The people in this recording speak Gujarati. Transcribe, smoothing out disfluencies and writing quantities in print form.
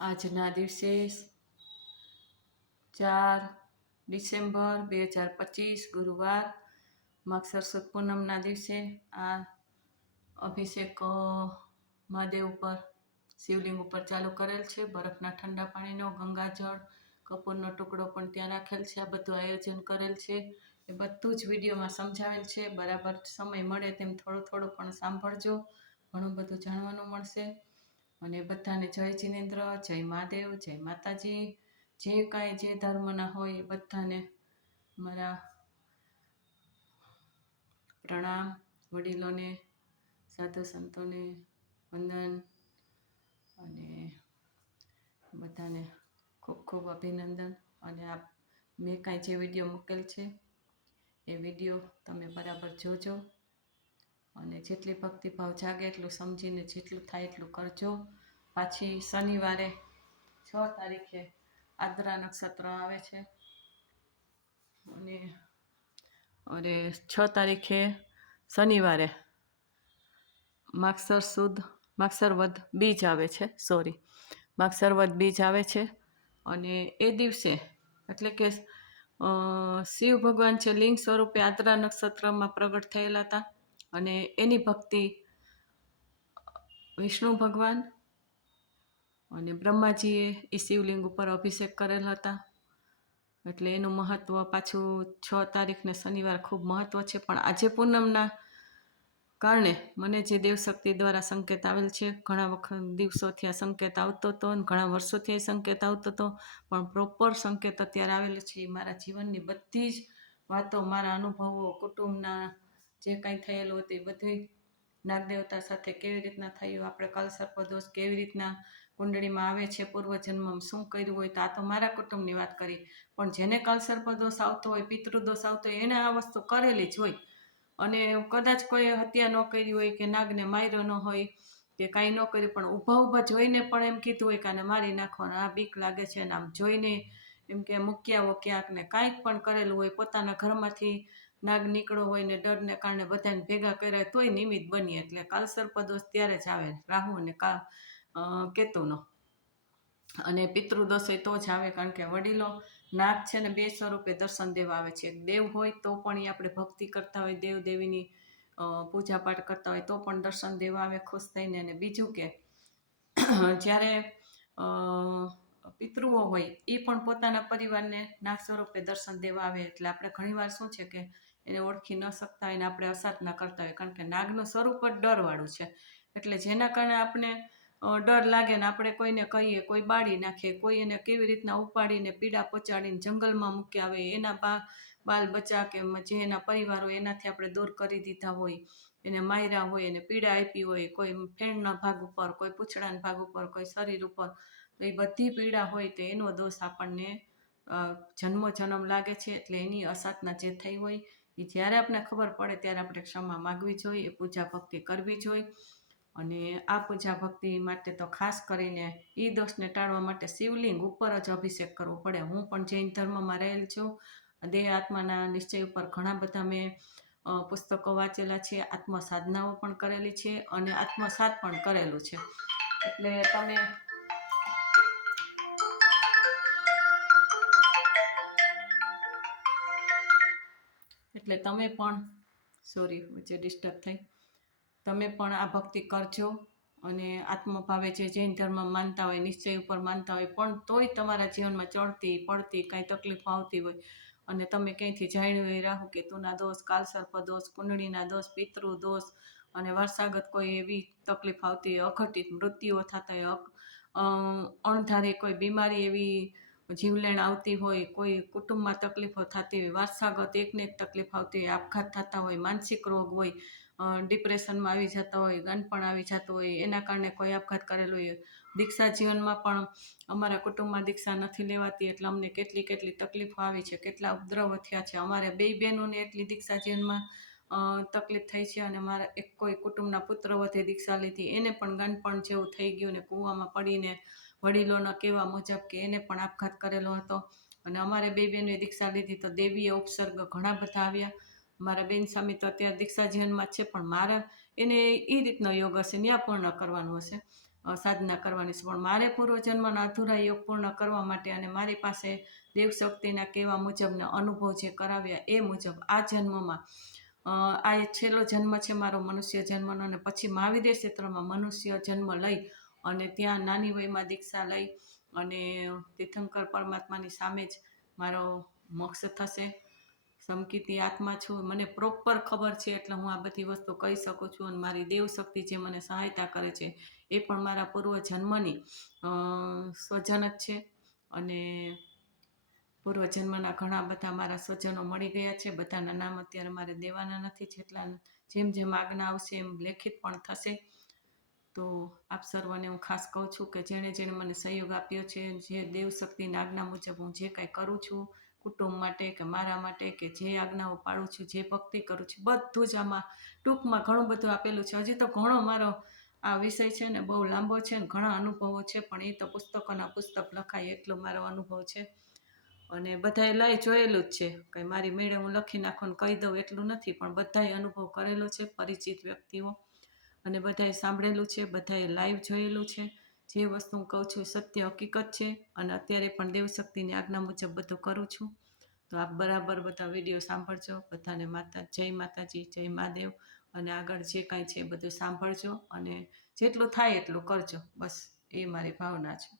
આજના દિવસે 4 ડિસેમ્બર 2025 ગુરુવાર માગસર સુદ પૂનમના દિવસે આ અભિષેક મહાદેવ ઉપર શિવલિંગ ઉપર ચાલુ કરેલ છે. બરફના ઠંડા પાણીનો, ગંગાજળ, કપૂરનો ટુકડો પણ ત્યાં રાખેલ છે. આ બધું આયોજન કરેલ છે. એ બધું જ વિડીયોમાં સમજાવેલ છે. બરાબર સમય મળે તેમ થોડું થોડું પણ સાંભળજો, ઘણું બધું જાણવાનું મળશે. અને બધાને જય જિનેન્દ્ર, જય મહાદેવ, જય માતાજી. જે કાંઈ જે ધર્મના હોય એ બધાને મારા પ્રણામ. વડીલોને, સાધુ સંતોને વંદન અને બધાને ખૂબ ખૂબ અભિનંદન. અને આ મેં કાંઈ જે વિડીયો મૂકેલ છે એ વિડીયો તમે બરાબર જોજો અને જેટલી ભક્તિભાવ જાગે એટલું સમજીને જેટલું થાય એટલું કરજો. પાછી શનિવારે 6 તારીખે આદ્રા નક્ષત્ર આવે છે અને 6 તારીખે શનિવારે માગસર વદ બીજ આવે છે. માગસર વદ બીજ આવે છે અને એ દિવસે એટલે કે શિવ ભગવાન છે લિંગ સ્વરૂપે આદ્રા નક્ષત્રમાં પ્રગટ થયેલા હતા અને એની ભક્તિ વિષ્ણુ ભગવાન અને બ્રહ્માજીએ એ શિવલિંગ ઉપર અભિષેક કરેલ હતા. એટલે એનું મહત્વ પાછું 6 તારીખને શનિવાર ખૂબ મહત્વ છે. પણ આજે પૂનમના કારણે મને જે દેવશક્તિ દ્વારા સંકેત આવેલ છે, ઘણા વખત દિવસોથી આ સંકેત આવતો હતો અને ઘણા વર્ષોથી એ સંકેત આવતો હતો, પણ પ્રોપર સંકેત અત્યારે આવેલો છે. મારા જીવનની બધી જ વાતો, મારા અનુભવો, કુટુંબના જે કાંઈ થયેલું હતું એ બધું નાગદેવતા સાથે કેવી રીતના થયું, આપણે કલસર્પદોષ કેવી રીતના કુંડળીમાં આવે છે, પૂર્વજન્મમાં શું કર્યું હોય. તો આ તો મારા કુટુંબની વાત કરી, પણ જેને કલસર્પદોષ આવતો હોય, પિતૃદોષ આવતો હોય, એને આ વસ્તુ કરેલી જ હોય. અને કદાચ કોઈ હત્યા ન કરી હોય કે નાગને માર્યો ન હોય કે કાંઈ ન કર્યું, પણ ઊભા જોઈને પણ એમ કીધું હોય કે આને મારી નાખવાનો, આ બીક લાગે છે, અને આમ જોઈને એમ કે મૂકી આવો ક્યાંક, ને કાંઈક પણ કરેલું હોય. પોતાના ઘરમાંથી નાગ નીકળો હોય ને ડરને કારણે બધાને ભેગા કર્યા તોય નિમિત્ત બની. એટલે કાલસર્પદોષ ત્યારે જ આવે, રાહુ અને કેતુનો. અને પિતૃદોષ તો જ આવે, કારણ કે વડીલો નાગ છે ને 2 સ્વરૂપે દર્શન દેવા આવે છે. દેવ હોય તો પણ એ આપણે ભક્તિ કરતા હોય, દેવ દેવીની પૂજા પાઠ કરતા હોય તો પણ દર્શન દેવા આવે ખુશ થઈને. અને બીજું કે જ્યારે પિતૃઓ હોય એ પણ પોતાના પરિવારને નાગ સ્વરૂપે દર્શન દેવા આવે. એટલે આપણે ઘણીવાર શું છે કે એને ઓળખી ન શકતા હોય ને આપણે અસાધના કરતા હોય, કારણ કે નાગનું સ્વરૂપ જ ડરવાળું છે. એટલે જેના કારણે આપણે ડર લાગે ને આપણે કોઈને કહીએ, કોઈ બાળી નાખે, કોઈ એને કેવી રીતના ઉપાડીને પીડા પહોંચાડીને જંગલમાં મૂકી આવે, એના બાલ બચ્ચા કે જે એના પરિવાર હોય એનાથી આપણે દૂર કરી દીધા હોય, એને માર્યા હોય, એને પીડા આપી હોય, કોઈ ફેણના ભાગ ઉપર, કોઈ પૂંછડાના ભાગ ઉપર, કોઈ શરીર ઉપર. તો એ બધી પીડા હોય તો એનો દોષ આપણને જન્મ લાગે છે. એટલે એની અસાધના જે થઈ હોય એ જ્યારે આપણે ખબર પડે ત્યારે આપણે ક્ષમા માગવી જોઈએ, એ પૂજા ભક્તિ કરવી જોઈએ. અને આ પૂજા ભક્તિ માટે તો ખાસ કરીને એ દોષને ટાળવા માટે શિવલિંગ ઉપર જ અભિષેક કરવો પડે. હું પણ જૈન ધર્મમાં રહેલ છું. દેહ આત્માના નિશ્ચય ઉપર ઘણા બધા મેં પુસ્તકો વાંચેલા છે, આત્મ સાધનાઓ પણ કરેલી છે અને આત્મસાત પણ કરેલું છે. એટલે તમે પણ વચ્ચે ડિસ્ટર્બ થઈ, તમે પણ આ ભક્તિ કરજો. અને આત્મભાવે જે જૈન ધર્મ માનતા હોય, નિશ્ચય ઉપર માનતા હોય, પણ તોય તમારા જીવનમાં ચડતી પડતી કાંઈ તકલીફ આવતી હોય અને તમે ક્યાંયથી જાણ્યું હોય રાહુ કેતુના દોષ, કાલસર્પદોષ, કુંડળીના દોષ, પિતૃ દોષ અને વારસાગત કોઈ એવી તકલીફ આવતી હોય, અઘટિત મૃત્યુઓ થતા હોય, અણધારી કોઈ બીમારી એવી જીવલેણ આવતી હોય, કોઈ કુટુંબમાં તકલીફો થતી હોય, વારસાગત એકને એક તકલીફ આવતી હોય, આપઘાત થતા હોય, માનસિક રોગ હોય, ડિપ્રેશનમાં આવી જતા હોય, ગંદપણ આવી જતું હોય, એના કારણે કોઈ આપઘાત કરેલો હોય. દીક્ષા જીવનમાં પણ અમારા કુટુંબમાં દીક્ષા નથી લેવાતી, એટલે અમને કેટલી તકલીફો આવી છે, કેટલા ઉપદ્રવ થયા છે. અમારે 2 બહેનોને એટલી દીક્ષા જીવનમાં તકલીફ થઈ છે. અને મારા એક કોઈ કુટુંબના પુત્ર વધે દીક્ષા લીધી, એને પણ ગંદપણ જેવું થઈ ગયું ને કૂવામાં પડીને વડીલોના કહેવા મુજબ કે એને પણ આપઘાત કરેલો હતો. અને અમારે 2 બહેનોએ દીક્ષા લીધી તો દેવીય ઉપસર્ગ ઘણા બધા આવ્યા. મારા બેન સ્વામી તો અત્યારે દીક્ષા જીવનમાં છે, પણ મારા એને એ રીતનો યોગ હશે, ન્યા પૂર્ણ કરવાનું હશે. સાધના કરવાની છે. પણ મારે પૂર્વજન્મના અધૂરા યોગ પૂર્ણ કરવા માટે અને મારી પાસે દેવશક્તિના કહેવા મુજબના અનુભવ જે કરાવ્યા એ મુજબ આ જન્મમાં આ એક છેલ્લો જન્મ છે મારો મનુષ્ય જન્મનો, અને પછી મહાવીર ક્ષેત્રમાં મનુષ્ય જન્મ લઈ અને ત્યાં નાની વયમાં દીક્ષા લઈ અને તીર્થંકર પરમાત્માની સામે જ મારો મોક્ષ થશે. સમકીતી આત્મા છું, મને પ્રોપર ખબર છે, એટલે હું આ બધી વસ્તુ કહી શકું છું. અને મારી દેવશક્તિ જે મને સહાયતા કરે છે એ પણ મારા પૂર્વ જન્મની સ્વજન જ છે. અને પૂર્વજન્મના ઘણા બધા મારા સ્વજનો મળી ગયા છે. બધાના નામ અત્યારે મારે દેવાના નથી, જેટલા જેમ જેમ આજ્ઞા આવશે એમ લેખિત પણ થશે. તો આપ સર્વને હું ખાસ કહું છું કે જેણે જેણે મને સહયોગ આપ્યો છે, જે દેવશક્તિની આજ્ઞા મુજબ હું જે કાંઈ કરું છું કુટુંબ માટે કે મારા માટે, કે જે આજ્ઞાઓ પાડું છું, જે ભક્તિ કરું છું, બધું જ આમાં ટૂંકમાં ઘણું બધું આપેલું છે. હજી તો ઘણો મારો આ વિષય છે ને બહુ લાંબો છે ને ઘણા અનુભવો છે, પણ એ તો પુસ્તકોના પુસ્તક લખાય એટલો મારો અનુભવ છે. અને બધાએ લઈ જોયેલું જ છે, કંઈ મારી મેળે હું લખી નાખું કહી દઉં એટલું નથી, પણ બધાએ અનુભવ કરેલો છે, પરિચિત વ્યક્તિઓ, અને બધાએ સાંભળેલું છે, બધાએ લાઈવ જોયેલું છે. જે વસ્તુ હું કહું છું સત્ય હકીકત છે, અને અત્યારે પણ દેવશક્તિની આજ્ઞા મુજબ બધું કરું છું. તો આપ બરાબર બધા વિડીયો સાંભળજો. બધાને જય માતાજી, જય મહાદેવ. અને આગળ જે કાંઈ છે એ બધું સાંભળજો અને જેટલું થાય એટલું કરજો. બસ એ મારી ભાવના છે.